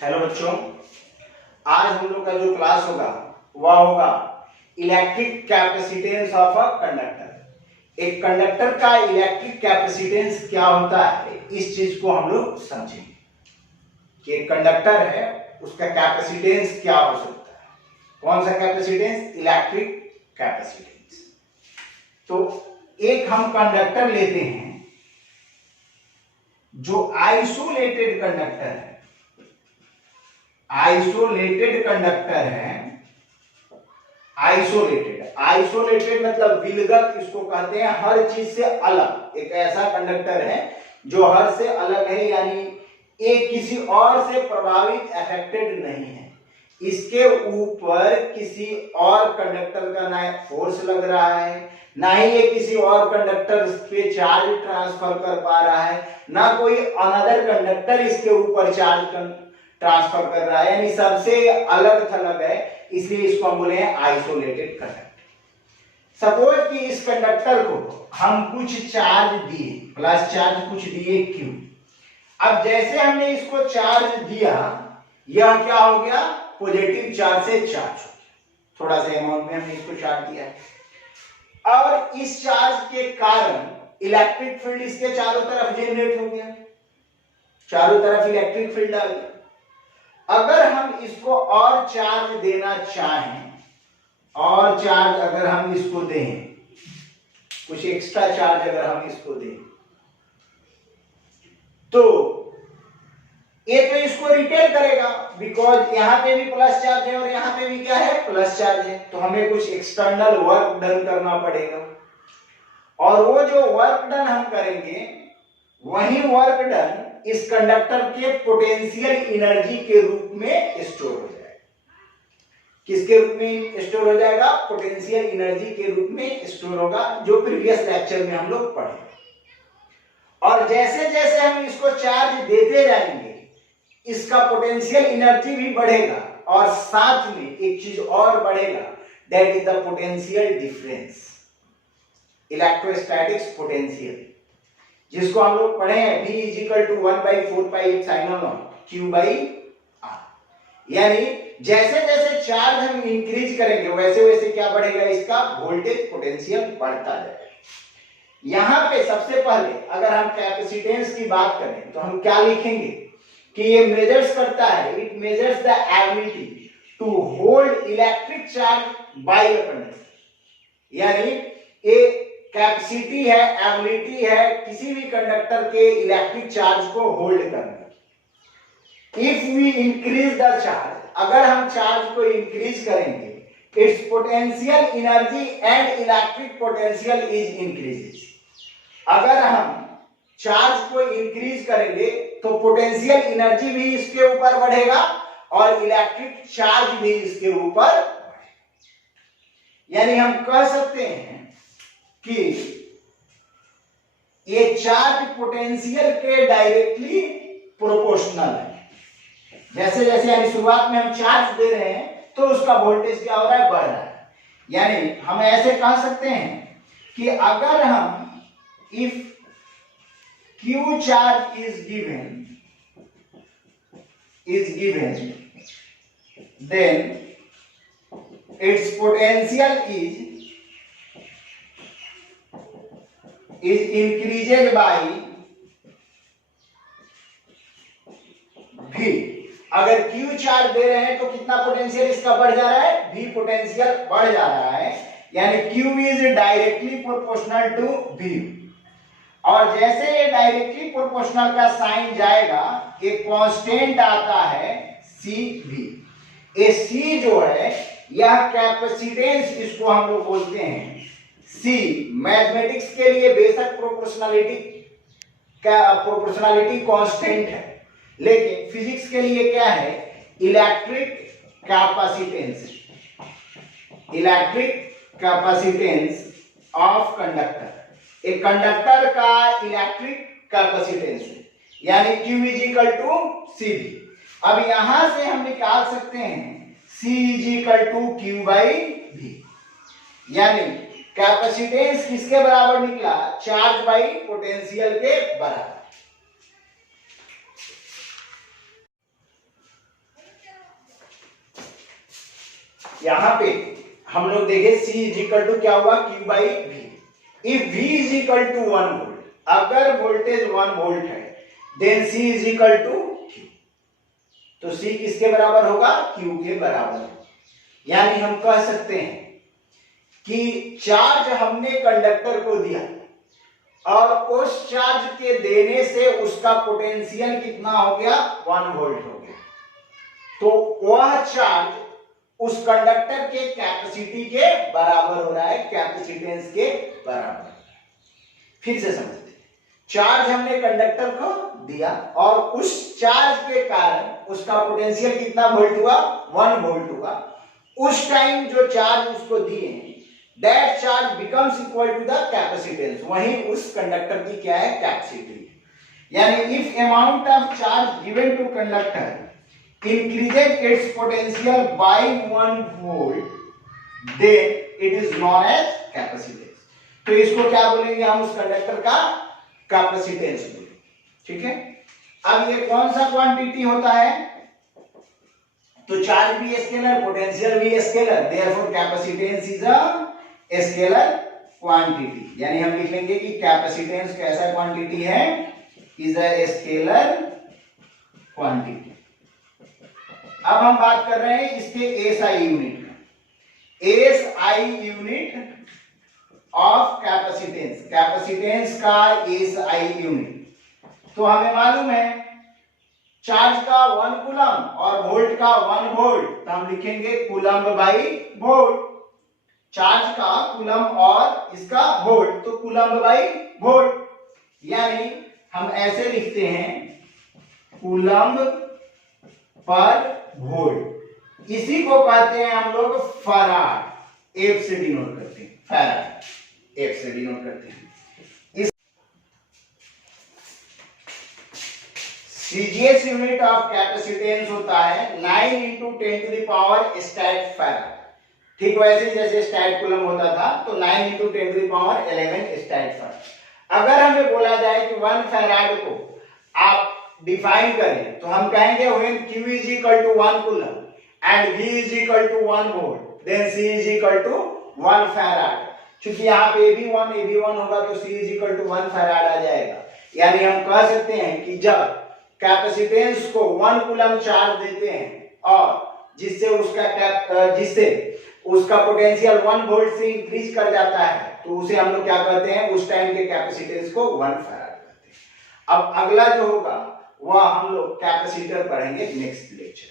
Hello बच्चों, आज हम लोग का जो क्लास होगा वह होगा electric capacitance of a conductor. एक कंडक्टर का इलेक्ट्रिक कैपेसिटेंस क्या होता है, इस चीज को हम लोग समझेंगे कि एक कंडक्टर है उसका कैपेसिटेंस क्या हो सकता है। कौन सा कैपेसिटेंस? Electric capacitance. तो एक हम कंडक्टर लेते हैं जो आइसोलेटेड कंडक्टर है, आइसोलेटेड कंडक्टर है। आइसोलेटेड मतलब विलगत इसको कहते हैं, हर चीज से अलग। एक ऐसा कंडक्टर है जो हर से अलग है, यानी एक किसी और से प्रभावित अफेक्टेड नहीं है। इसके ऊपर किसी और कंडक्टर का ना फोर्स लग रहा है, ना ही ये किसी और कंडक्टर पे चार्ज ट्रांसफर कर पा रहा है, ना कोई अनदर कंडक्टर इसके ऊपर चार्ज ट्रांसफर कर रहा है, यानी सबसे अलग थलग है, इसलिए इसको हम बोले हैं आइसोलेटेड कंडक्टर। सपोज कि इस कंडक्टर को हम कुछ चार्ज दिए, प्लस चार्ज कुछ दिए Q। अब जैसे हमने इसको चार्ज दिया, यह क्या हो गया? पॉजिटिव चार्ज से चार्ज हो गया। थोड़ा सा अमाउंट में हमने इसको चार्ज दिया है और इस चार्ज के कारण इलेक्ट्रिक फील्ड इसके चारों तरफ जनरेट हो गया, चारों तरफ इलेक्ट्रिक फील्ड आ गया। अगर हम इसको और चार्ज देना चाहें, और चार्ज अगर हम इसको दें, कुछ एक्स्ट्रा चार्ज अगर हम इसको दें, तो ये तो इसको रिटेल करेगा, बिकॉज यहां पे भी प्लस चार्ज है और यहां पे भी क्या है? प्लस चार्ज है। तो हमें कुछ एक्सटर्नल वर्क डन करना पड़ेगा, और वो जो वर्क डन हम करेंगे वही वर्क डन इस कंडक्टर के पोटेंशियल एनर्जी के रूप में स्टोर हो जाएगा। किसके रूप में स्टोर हो जाएगा? पोटेंशियल एनर्जी के रूप में स्टोर होगा, जो प्रीवियस लेक्चर में हम लोग पढ़े। और जैसे जैसे हम इसको चार्ज देते जाएंगे, इसका पोटेंशियल एनर्जी भी बढ़ेगा, और साथ में एक चीज और बढ़ेगा, that is the potential difference, electrostatics potential, जिसको हम लोग पढ़े हैं V = 1/4πε Q/R। यानी जैसे जैसे चार्ज हम इंक्रीज करेंगे वैसे वैसे क्या बढ़ेगा? इसका वोल्टेज पोटेंशियल बढ़ता जाएगा। यहां पे सबसे पहले अगर हम कैपेसिटेंस की बात करें तो हम क्या लिखेंगे कि ये मेजर्स करता है, it measures the ability to hold electric charge by the conductor. यानी ये कैपेसिटी है, एबिलिटी है किसी भी कंडक्टर के इलेक्ट्रिक चार्ज को होल्ड करने की। If we increase the charge, अगर हम चार्ज को इंक्रीज करेंगे, its potential energy and electric potential is increases. अगर हम चार्ज को इंक्रीज करेंगे तो पोटेंशियल एनर्जी भी इसके ऊपर बढ़ेगा और इलेक्ट्रिक चार्ज भी इसके ऊपर बढ़ेगा। यानी हम कह सकते हैं कि ये चार्ज पोटेंशियल के डायरेक्टली प्रोपोर्शनल है। जैसे जैसे यानी शुरुआत में हम चार्ज दे रहे हैं तो उसका वोल्टेज क्या हो रहा है? बढ़ रहा है। यानी हम ऐसे कह सकते हैं कि अगर हम if Q charge is given, then its potential is increased by V। अगर Q चार्ज दे रहे हैं तो कितना पोटेंशियल इसका बढ़ जा रहा है? V पोटेंशियल बढ़ जा रहा है, यानी Q is directly proportional to V। और जैसे ये डायरेक्टली प्रोपोर्शनल का साइन जाएगा, एक कांस्टेंट आता है CV। ये C जो है यह कैपेसिटेंस, इसको हम लोग बोलते हैं C। मैथमेटिक्स के लिए बेशक प्रोपोर्शनलिटी कांस्टेंट है, लेकिन फिजिक्स के लिए क्या है? Electric capacitance, electric capacitance of conductor. एक कंडक्टर का इलेक्ट्रिक कैपेसिटेंस है, यानी Q = CV। अब यहां से हम निकाल सकते हैं C = Q/V। यानी कैपेसिटेंस किसके बराबर निकला? चार्ज बाई पोटेंशियल के बराबर। यहाँ पे हम लोग देखे C इज इक्वल टू क्या हुआ, Q by V। If V is equal to 1 volt, अगर वोल्टेज 1 वोल्ट है, then C is equal to Q। तो C किसके बराबर होगा, Q के बराबर। यानी हम कह सकते हैं कि चार्ज हमने कंडक्टर को दिया और उस चार्ज के देने से उसका पोटेंशियल कितना हो गया, 1 वोल्ट हो गया। तो वह चार्ज उस कंडक्टर के कैपेसिटी के बराबर हो रहा है, कैपेसिटेंस के बराबर। फिर से समझते हैं, चार्ज हमने कंडक्टर को दिया और उस चार्ज के कारण उसका पोटेंशियल कितना वोल्ट हुआ, 1 वोल्ट हुआ। उस टाइम जो चार्ज उसको दिए हैं, that charge becomes equal to the capacitance, वहीं उस कंडक्टर की क्या है, कैपेसिटी। यानी if amount of charge given to conductor increases its potential by 1 volt, then it is known as capacitance। तो इसको क्या बोलेंगे हम, उस कंडक्टर का कैपेसिटेंस बोलेंगे। ठीक है, अब ये कौन सा क्वांटिटी होता है, तो चार्ज भी स्केलर, पोटेंशियल भी scalar, therefore capacitance is a scalar quantity. यानी हम लिख लेंगे कि कैपेसिटेंस कैसा क्वांटिटी है, इज अ स्केलर क्वांटिटी। अब हम बात कर रहे हैं इसके एसआई यूनिट का। SI unit of capacitance, capacitance का एसआई यूनिट। तो हमें मालूम है चार्ज का 1 कूलम और वोल्ट का 1 वोल्ट, तो हम लिखेंगे कूलम बाई वोल्ट। चार्ज का कूलम और इसका वोल्ट, तो कूलम बाई वोल्ट। यानी हम ऐसे लिखते हैं कूलम पर वोल्ट। इसी को कहते हैं हम लोग फैराड, एफ से डिनोट करते हैं, फैराड एफ से डिनोट करते हैं। इस सीजीएस यूनिट ऑफ कैपेसिटेंस होता है 9 × 10⁻⁸ फैराड। ठीक वैसे जैसे स्टैट कूलम होता था, तो 9 × 10⁻11 स्टैट फैराड। अगर हमें बोला जाए कि 1 फैराड को आप डिफाइन करें, तो हम कहेंगे when Q is equal to 1 coulomb and V is equal to 1 volt, then C is equal to 1 farad. क्योंकि यहाँ पे AB1 होगा तो C is equal to 1 farad आ जाएगा। यानी हम कह सकते हैं कि जब कैपेसिटेंस को 1 कूलम चार्ज देते हैं और जिससे उसका पोटेंशियल 1 वोल्ट से इंक्रीज कर जाता है, तो उसे हम लोग क्या कहते हैं, उस टाइम के कैपेसिटेंस को 1 फैराड कहते हैं। अब अगला जो होगा वह हम लोग कैपेसिटर पढ़ेंगे नेक्स्ट लेक्चर।